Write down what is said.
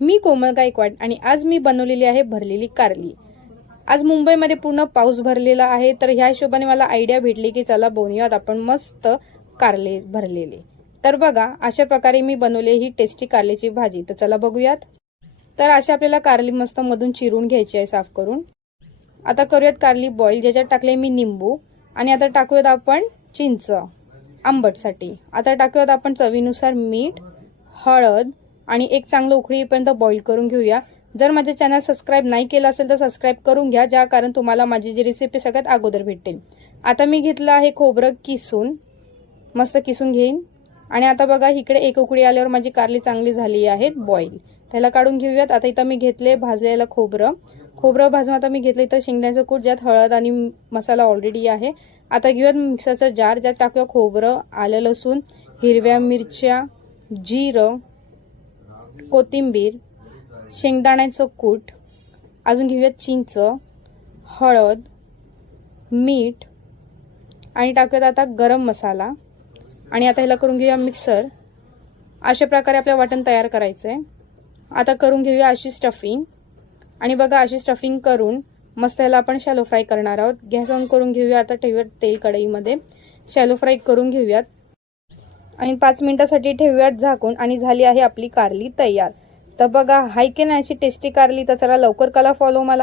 मी कोमल गायकवाड आणि आज मी बनवलेली आहे भरलेली कारली। आज मुंबईमध्ये पूर्ण पाऊस भरलेला आहे, तर ह्या हिशोबाने मला आयडिया भेटली की चला बनवूयात आपण मस्त कारले भरलेले। तर बघा अशा प्रकारे मी बनवले ही टेस्टी कारल्याची भाजी। तर चला बघूयात। तर अशा आपल्याला कारली मस्त मधून चिरून घ्यायची आहे साफ करून। आता करूयात कारली बॉईल, ज्याच्यात टाकले मी निंबू आणि आता टाकूयात आपण चिंच आंबटसाठी। आता टाकूयात आपण चवीनुसार मीठ, हळद आणि एक चांगलं उकळीपर्यंत बॉईल करून घेऊया। जर माझे चॅनल सबस्क्राइब नाही केलं असेल तर सबस्क्राइब करून घ्या, ज्या कारण तुम्हाला माझी जी रेसिपी सगळ्यात अगोदर भेटेल। आता मी घेतलं आहे खोबरं किसून, मस्त किसून घेईन। आणि आता बघा इकडे एक उकळी आल्यावर माझी कारली चांगली झाली आहे बॉईल, त्याला काढून घेऊयात। आता इथं मी घेतले भाजलेलं खोबरं भाजून आता मी घेतलं इथं शेंगदाण्याचं कूट, ज्यात हळद आणि मसाला ऑलरेडी आहे। आता घेऊयात मिक्सरचा जार, ज्यात टाकूया खोबरं, आलं लसूण, हिरव्या मिरच्या, जिरं, कोथिंबीर, शेंगदाण्याचं कूट, अजून घेऊयात चिंच, हळद, मीठ आणि टाकूयात आता गरम मसाला। आणि आता ह्याला करून घेऊया मिक्सर। अशा प्रकारे आपल्या वाटण तयार करायचं आहे। आता करून घेऊया अशी स्टफिंग आणि बघा अशी स्टफिंग करून मस्त ह्याला आपण शॅलो फ्राय करणार आहोत। गॅस ऑन करून घेऊया। आता ठेवूयात तेल कढईमध्ये, शॅलो फ्राय करून घेऊयात आणि 5 मिनिटांसाठी ठेवूयात झाकून। आणि झाली आहे आपली कारली तयार। तर बघा हाय की नाही अशी टेस्टी कारली। तर चला लवकर करा फॉलो मला।